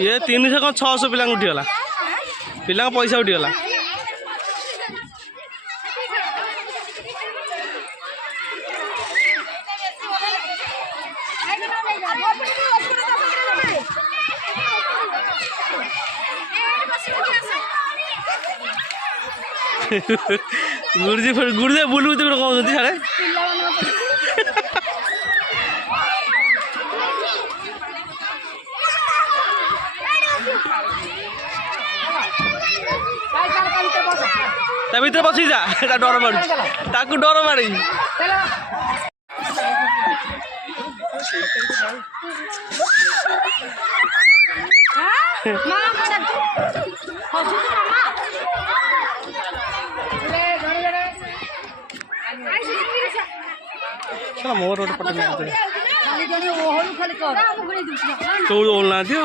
ये 300 कौन 600 पिला उठीगला पिला पैसा उठीगला गुरुजी बुलू तो कौन सारे भीतर बसी जा डर मार डर मारी मोर रोड पटे तो ओलना थी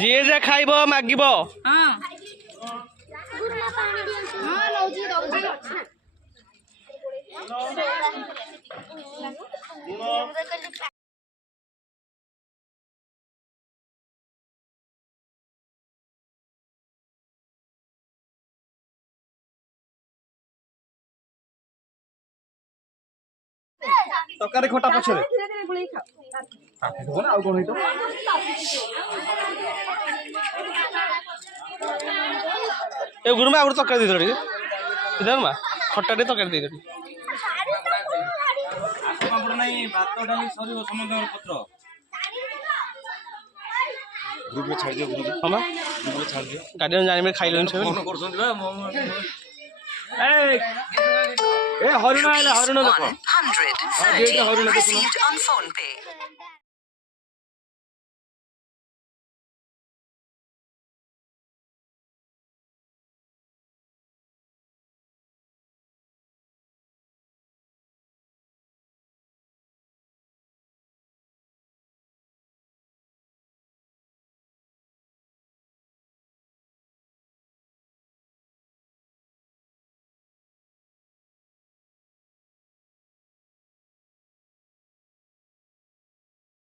जी जे खाइब मागिब तरकारी खटा पछरे ए गुरुमा आउर तरकारी दे दे इधर मा खटा दे तरकारी दे दे पापड़ नहीं भात डाली सरीबो समंदर पत्र ग्रुप में छाड़ दियो ग्रुप हम ग्रुप में छाड़ दियो गार्डियन जाने में खाइलन छ फोन करछन बा ए हरुण आइला हरुण देखो 100 received on phone pay